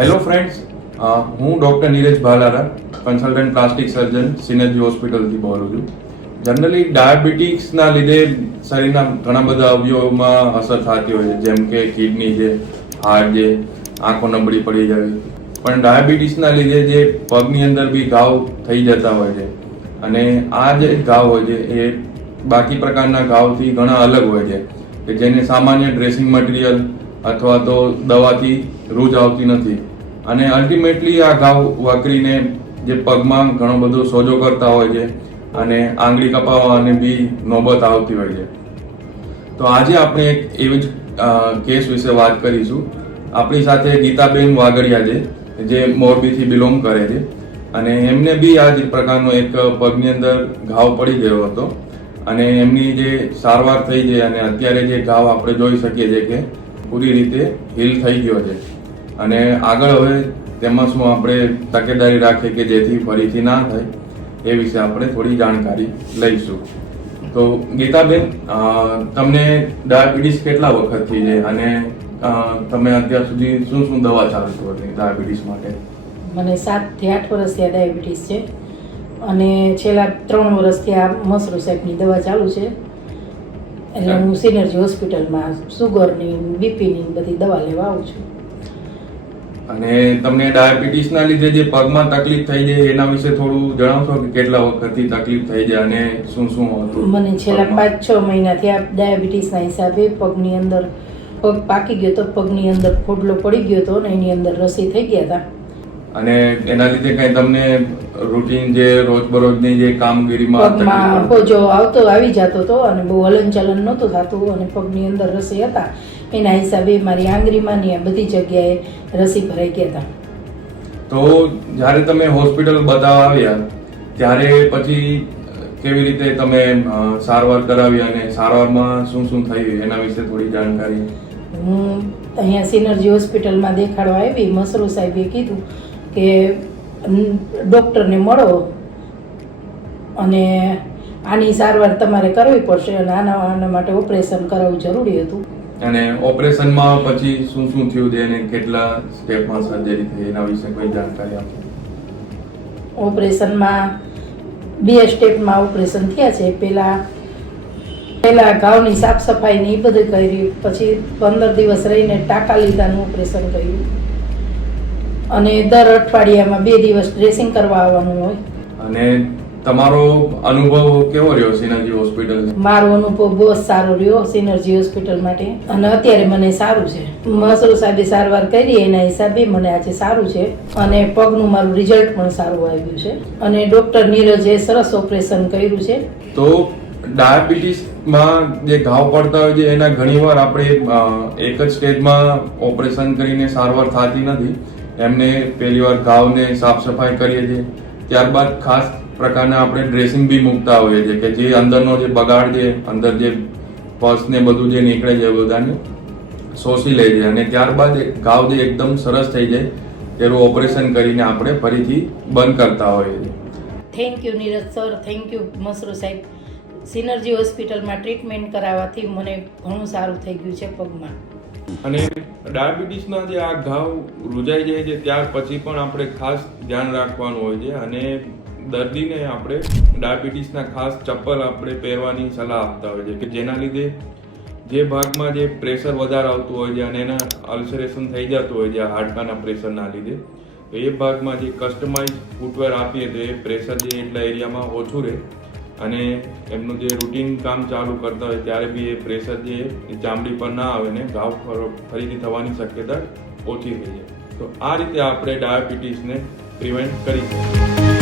Hello friends, હું doctor Neeraj Bhalara, consultant plastic surgeon, Synergy હોસ્પિટલથી બોલું છું. જનરલી ડાયાબિટીસના લીધે શરીરના ઘણા બધા અવયવોમાં અસર થતી હોય છે, જેમ કે કિડની છે, હાર્ટ છે, આંખો નબળી પડી જાય. પણ ડાયાબિટીસના લીધે જે પગની અંદર બી ઘાવ થઈ જતા હોય છે, અને આ જે ઘાવ હોય છે એ બાકી પ્રકારના ઘાવથી ઘણા અલગ હોય છે, કે જેને સામાન્ય ડ્રેસિંગ મટીરિયલ અથવા તો દવાથી રૂજ આવતી નથી. અને અલ્ટિમેટલી આ ઘાવ વકરીને જે પગમાં ઘણો બધો સોજો કરતા હોય છે અને આંગળી કપાવવાની બી નોબત આવતી હોય છે. તો આજે આપણે એક એવી જ કેસ વિશે વાત કરીશું. આપણી સાથે ગીતાબેન વાગડિયા છે, જે મોરબીથી બિલોંગ કરે છે, અને એમને બી આ જ પ્રકારનો એક પગની અંદર ઘાવ પડી ગયો હતો, અને એમની જે સારવાર થઈ છે અને અત્યારે જે ઘાવ આપણે જોઈ શકીએ છીએ કે પૂરી રીતે હીલ થઈ ગયો છે. અને આગળ હવે તેમાં શું આપણે તકેદારી રાખીએ કે જેથી ફરીથી ના થાય, એ વિશે આપણે થોડી જાણકારી લઈશું. તો ગીતાબેન, તમને ડાયાબિટીસ કેટલા વખતથી છે, અને તમે અત્યાર સુધી શું શું દવા ચાલુ હતી ડાયાબિટીસ માટે? મને 7 થી 8 વર્ષથી આ ડાયાબિટીસ છે, અને છેલ્લા 3 વર્ષથી આ મસરૂ સાહેબની દવા ચાલુ છે. એટલે હું સિનર્જી હોસ્પિટલમાં સુગરની, બીપીની બધી દવા લેવા આવું છું. અને તમને ડાયાબિટીસના લીધે જે પગમાં તકલીફ થઈ જાય એના વિશે થોડું જણાવશો કે કેટલા વખતથી તકલીફ થઈ જાય અને શું શું હતું? મને છેલ્લા 5-6 મહિનાથી આ ડાયાબિટીસના હિસાબે પગની અંદર પગ પાકી ગયો તો, પગની અંદર ફોડલો પડી ગયો હતો, અને એની અંદર રસી થઈ ગયા હતા. અને એના લીધે કઈ તમને રૂટીન જે રોજબરોજની જે કામગીરીમાં પગમાં પોજો આવી જતો હતો, અને બહુ હલનચલન નહોતું થતું, અને પગની અંદર રસી હતા એના હિસાબે મારી આંગળીમાં ને બધી જગ્યાએ રસી ભરાઈ ગયા હતા. તો જ્યારે તમે હોસ્પિટલ બતાવવા આવ્યા ત્યારે પછી કેવી રીતે તમે સારવાર કરાવી અને સારવારમાં શું શું થયું એના વિશે થોડી જાણકારી? હું અહીંયા સિનર્જી હોસ્પિટલમાં દેખાડવા આવી. મસરૂ સાહેબે કીધું કે ડૉક્ટરને મળો અને આની સારવાર તમારે કરવી પડશે, અને આના માટે ઓપરેશન કરાવવું જરૂરી હતું. અને ઓપરેશનમાં પછી શું શું થયું છે અને કેટલા સ્ટેપમાં સર્જરી થઈ એના વિશે કોઈ જાણકારી આપો? ઓપરેશનમાં 2 સ્ટેપમાં ઓપરેશન થયા છે. પહેલા ઘાવની સાફ સફાઈ ને એ બધું કરી, પછી 15 દિવસ રહીને ટાંકા લીધાનું ઓપરેશન કર્યું, અને દર અઠવાડિયામાં 2 દિવસ ડ્રેસિંગ કરવા આવવાનું હોય. અને તમારો અનુભવ કેવો રહ્યો સિનર્જી હોસ્પિટલ? મારો અનુભવ બહુ સારો રહ્યો સિનર્જી હોસ્પિટલ માટે, અને અત્યારે મને સારું છે. મસરૂ સાહેબે સારવાર કરી એના હિસાબે મને આજે સારું છે, અને પગનું મારું રિઝલ્ટ પણ સારું આવ્યું છે, અને ડૉક્ટર નીરજે સરસ ઓપરેશન કર્યું છે. તો ડાયાબિટીસમાં જે ઘાવ પડતા હોય છે એના ઘણીવાર આપણે એક જ સ્ટેજમાં ઓપરેશન કરીને સારવાર થતી નથી. એમને પહેલી વાર ઘાવને સાફ સફાઈ કરીએ છીએ, ત્યારબાદ ખાસ પ્રકારના આપણે ડ્રેસિંગ બી મૂકતા હોઈએ છીએ, કે જે અંદરનો જે બગાડ છે, અંદર જે પસ ને બધું જે નીકળે છે બધાને શોષી લે છે, અને ત્યારબાદ ઘાવ જે એકદમ સરસ થઈ જાય તેનું ઓપરેશન કરીને આપણે ફરીથી બંધ કરતા હોઈએ છીએ. Thank you Neeraj sir, thank you Masru સાહેબ. સિનર્જી હોસ્પિટલમાં ટ્રીટમેન્ટ કરાવવાથી મને ઘણું સારું થઈ ગયું છે પગમાં. અને ડાયાબિટીસના જે આ ઘાવ રૂજાઈ જાય છે ત્યાર પછી પણ આપણે ખાસ ધ્યાન રાખવાનું હોય છે, અને દર્દીને આપણે ડાયાબિટીસના ખાસ ચપ્પલ આપણે પહેરવાની સલાહ આપતા હોય છે, કે જેના લીધે જે ભાગમાં જે પ્રેશર વધારે આવતું હોય છે અને એના અલ્સરેશન થઈ જતું હોય છે હાડકાના પ્રેશરના લીધે, તો એ ભાગમાં જે કસ્ટમાઇઝ ફૂટવેર આપીએ તો એ પ્રેશર જે એટલા એરિયામાં ઓછું રહે, અને એમનું જે રૂટીન કામ ચાલુ કરતા હોય ત્યારે બી એ પ્રેશર જે ચામડી પર ના આવે ને ઘાવ ફરીથી થવાની શક્યતા ઓછી થઈ જાય. તો આ રીતે આપણે ડાયાબિટીસને પ્રિવેન્ટ કરી શકીએ.